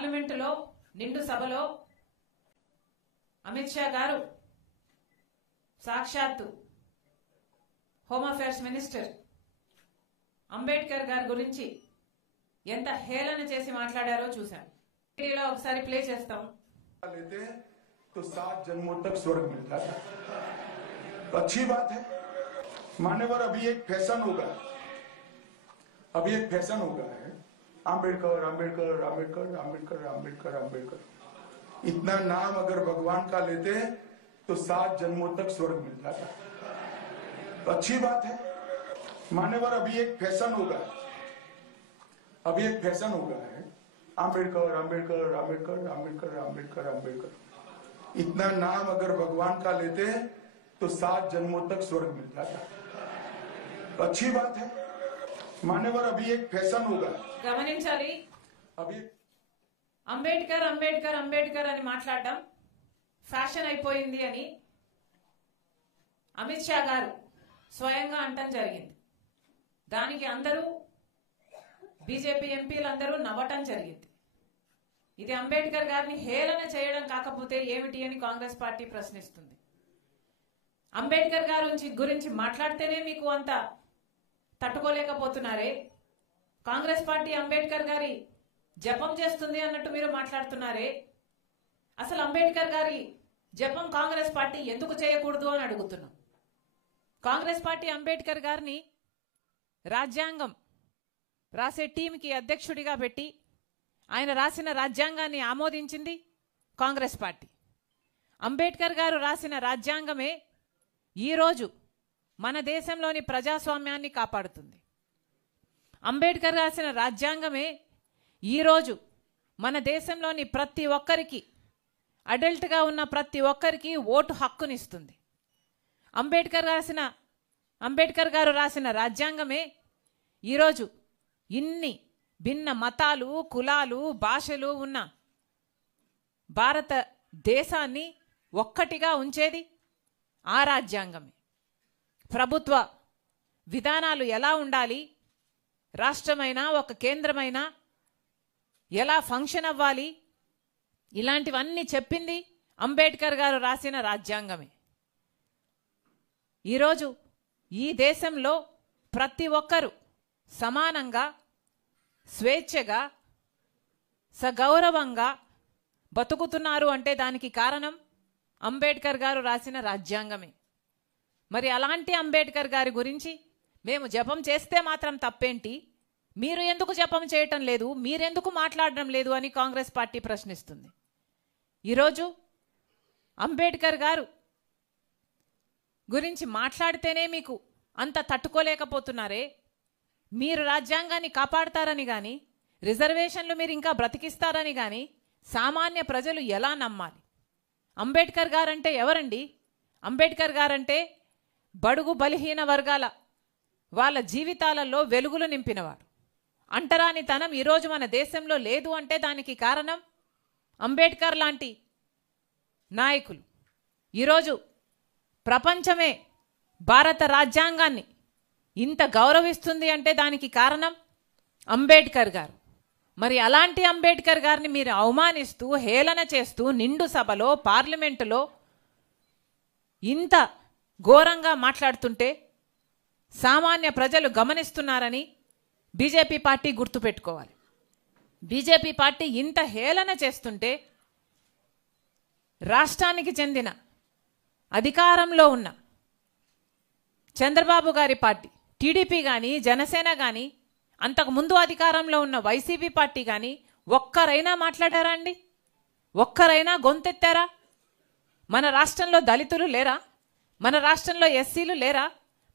పార్లమెంటులో నిండు సభలో అమిత్ షా గారు సాక్షాత్తు హోమ్ అఫేర్స్ మినిస్టర్ అంబేద్కర్ గారి గురించి ఎంత హేళన చేసి మాట్లాడారో చూశాం. టీవీలో ఒకసారి ప్లే చేస్తాం. लेते तो 7 जन्मों तक स्वर्ग मिल जाता। तो अच्छी बात है। मान्यवर अभी एक फैशन होगा, अभी एक फैशन होगा है आम्बेडकर आम्बेडकर आम्बेडकर आम्बेडकर आम्बेडकर आम्बेडकर। इतना नाम अगर भगवान का लेते तो 7 जन्मों तक स्वर्ग मिल जाता। तो अच्छी बात है। मान्यवर अभी एक फैशन होगा, अभी एक फैशन होगा है आम्बेडकर आम्बेडकर आम्बेडकर आम्बेडकर आम्बेडकर आम्बेडकर। इतना नाम अगर भगवान का लेते तो 7 जन्मों तक स्वर्ग मिल जाता। तो अच्छी बात है। मान्यवर अभी एक फैशन होगा, గమనించాలి. अभी అంబేద్కర్ అంబేద్కర్ అంబేద్కర్ అని మాట్లాడడం ఫ్యాషన్ అయిపోయింది అని అమిత్ షా గారు స్వయంగా అంటం జరిగింది. దానికి అందరూ బీజేపీ ఎంపీలందరూ నవ్వటం జరిగింది. ఇది అంబేద్కర్ గారిని హేళన చేయడం కాకపోతే ఏమిటి అని కాంగ్రెస్ పార్టీ ప్రశ్నిస్తుంది. అంబేద్కర్ గారి గురించి మాట్లాడితేనే మీకు అంత తట్టుకోలేకపోతున్నారే. కాంగ్రెస్ పార్టీ అంబేద్కర్ గారి జపం చేస్తుంది అన్నట్టు మీరు మాట్లాడుతున్నారే. అసలు అంబేద్కర్ గారి జపం కాంగ్రెస్ పార్టీ ఎందుకు చేయకూడదు అని అడుగుతున్నాం. కాంగ్రెస్ పార్టీ అంబేద్కర్ గారిని రాజ్యాంగం రాసే టీంకి అధ్యక్షుడిగా పెట్టి ఆయన రాసిన రాజ్యాంగాన్ని ఆమోదించింది కాంగ్రెస్ పార్టీ. అంబేద్కర్ గారు రాసిన రాజ్యాంగమే ఈరోజు మన దేశంలోని ప్రజాస్వామ్యాన్ని కాపాడుతుంది. అంబేద్కర్ రాసిన రాజ్యాంగమే ఈరోజు మన దేశంలోని ప్రతి ఒక్కరికి, అడల్ట్గా ఉన్న ప్రతి ఒక్కరికి ఓటు హక్కునిస్తుంది. అంబేద్కర్ గారు రాసిన రాజ్యాంగమే ఈరోజు ఇన్ని భిన్న మతాలు, కులాలు, భాషలు ఉన్న భారతదేశాన్ని ఒక్కటిగా ఉంచేది ఆ రాజ్యాంగమే. ప్రభుత్వ విధానాలు ఎలా ఉండాలి, రాష్ట్రమైనా ఒక కేంద్రమైనా ఎలా ఫంక్షన్ అవ్వాలి, ఇలాంటివన్నీ చెప్పింది అంబేద్కర్ గారు రాసిన రాజ్యాంగమే. ఈరోజు ఈ దేశంలో ప్రతి ఒక్కరూ సమానంగా, స్వేచ్ఛగా, సగౌరవంగా బతుకుతున్నారు అంటే దానికి కారణం అంబేద్కర్ గారు రాసిన రాజ్యాంగమే. మరి అలాంటి అంబేద్కర్ గారి గురించి మేము జపం చేస్తే మాత్రం తప్పేంటి, మీరు ఎందుకు జపం చేయటం లేదు, మీరెందుకు మాట్లాడడం లేదు అని కాంగ్రెస్ పార్టీ ప్రశ్నిస్తుంది. ఈరోజు అంబేద్కర్ గారు గురించి మాట్లాడితేనే మీకు అంత తట్టుకోలేకపోతున్నారే. మీరు రాజ్యాంగాన్ని కాపాడతారని కానీ, రిజర్వేషన్లు మీరు ఇంకా బ్రతికిస్తారని కానీ సామాన్య ప్రజలు ఎలా నమ్మాలి? అంబేద్కర్ గారంటే ఎవరండి? అంబేద్కర్ గారంటే బడుగు బలహీన వర్గాల వాళ్ళ జీవితాలలో వెలుగులు నింపినవాడు. అంటరానితనం ఈరోజు మన దేశంలో లేదు అంటే దానికి కారణం అంబేద్కర్ లాంటి నాయకులు. ఈరోజు ప్రపంచమే భారత రాజ్యాంగాన్ని ఇంత గౌరవిస్తుంది అంటే దానికి కారణం అంబేద్కర్ గారు. మరి అలాంటి అంబేద్కర్ గారిని మీరు అవమానిస్తూ, హేళన చేస్తూ నిండు సభలో, పార్లమెంటులో ఇంత ఘోరంగా మాట్లాడుతుంటే సామాన్య ప్రజలు గమనిస్తున్నారని బీజేపీ పార్టీ గుర్తుపెట్టుకోవాలి. బీజేపీ పార్టీ ఇంత హేళన చేస్తుంటే రాష్ట్రానికి చెందిన అధికారంలో ఉన్న చంద్రబాబు గారి పార్టీ టీడీపీ కానీ, జనసేన కానీ, అంతకుముందు అధికారంలో ఉన్న వైసీపీ పార్టీ కానీ ఒక్కరైనా మాట్లాడారా అండి? ఒక్కరైనా గొంతెత్తారా? మన రాష్ట్రంలో దళితులు లేరా? మన రాష్ట్రంలో ఎస్సీలు లేరా?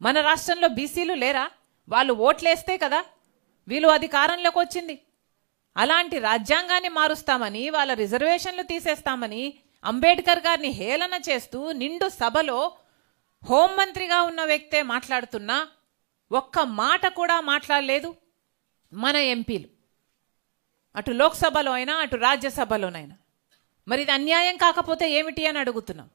మన రాష్ట్రంలో బీసీలు లేరా? వాళ్ళు ఓట్లేస్తే కదా వీళ్ళు అధికారంలోకి వచ్చింది. అలాంటి రాజ్యాంగాన్ని మారుస్తామని, వాళ్ళ రిజర్వేషన్లు తీసేస్తామని అంబేద్కర్ గారిని హేళన చేస్తూ నిండు సభలో హోంమంత్రిగా ఉన్న వ్యక్తే మాట్లాడుతున్నా ఒక్క మాట కూడా మాట్లాడలేదు మన ఎంపీలు, అటు లోక్సభలో అయినా అటు రాజ్యసభలోనైనా. మరి ఇది అన్యాయం కాకపోతే ఏమిటి అని అడుగుతున్నాం.